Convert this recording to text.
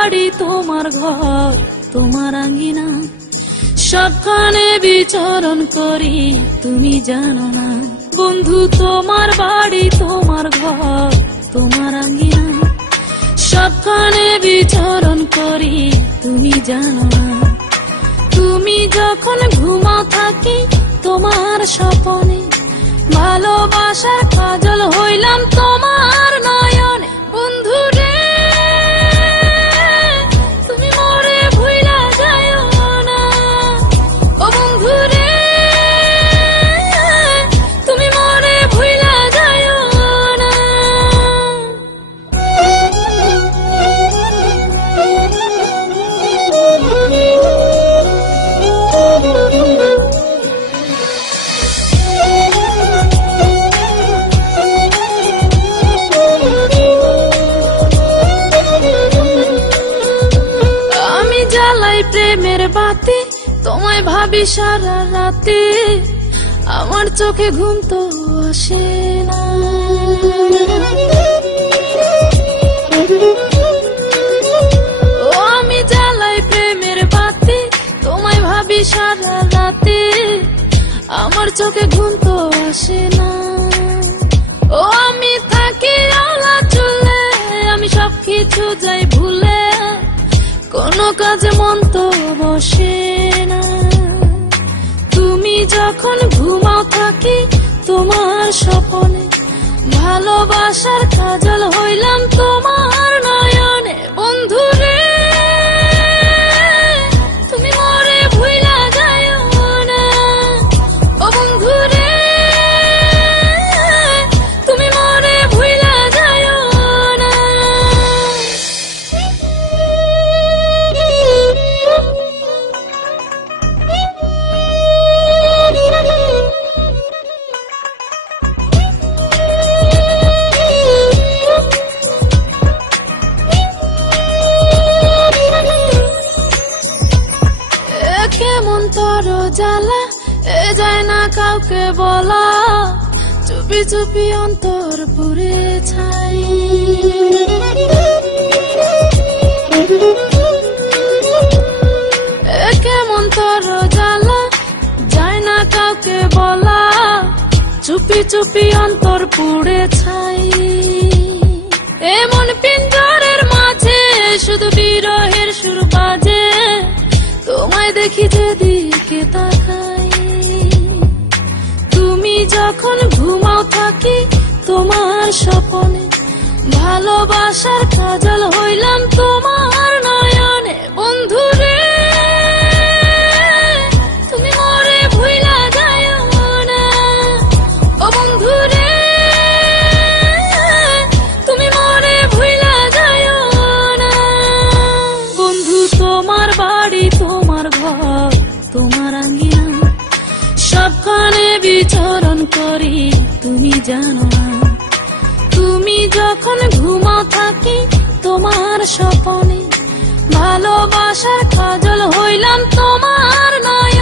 বাড়ি তোমার ঘর তোমার আঙ্গিনা, সবখানে বিচরণ করি তুমি জানো না। বন্ধু তোমার বাড়ি তোমার ঘর তোমার আঙ্গিনা, সবখানে বিচরণ করি তুমি জানো না। তুমি যখন ঘুমাও থাকি তোমার স্বপনে, ভালোবাসার কাজল হইলাম তোমার নয়নে। বন্ধু রে তুমি মরে ভুইলা যাইও না, ও বন্ধু রে তুমি মরে ভুইলা যাইও না। প্রেমের বাতি তোমায় ভাবি সারা রাতে, আমার চোখে ঘুম তো আসে না। ও আমি জ্বালাই প্রেমের বাতি তোমায় ভাবি সারা রাতে, আমার চোখে ঘুম তো আসে না। ও আমি থাকি আলা চুলে, আমি সবকিছু যাই ভুলে, কোনো কাজে মন তো বসে না। তুমি যখন ঘুমাও থাকি তোমার স্বপনে, ভালোবাসার কাজল হইলাম তোমার নয়নে। বন্ধু রে তুমি মরে ভুইলা যাইও না, ও বন্ধু রে তুমি মরে ভুইলা যাইও না। কেমন তোর জ্বালা এ যায় না কাউকে বলা, চুপি চুপি অন্তর পুড়ে ছাই। কেমন তোর জ্বালা যায় না কাউকে বলা, চুপি চুপি অন্তর পুড়ে ছাই। এমন পিঞ্জরের মাঝে শুধু বিরহের সুর বাজে, তোমায় দেখি যেদিকে তাকাই। তুমি যখন ঘুমাও থাকি তোমার স্বপনে, ভালোবাসার কাজল হইলাম তোমার নয়নে। বন্ধু রে তুমি মরে ভুইলা যাইও না, ও বন্ধু রে তুমি মরে ভুইলা যাইও না। বন্ধু তোমার বাড়ি তোমার ঘর তোমার আঙ্গিনা, সবখানে বিচরণ করি তুমি জানো না। তুমি যখন ঘুমাও থাকি তোমার স্বপনে, ভালোবাসার কাজল হইলাম তোমার নয়।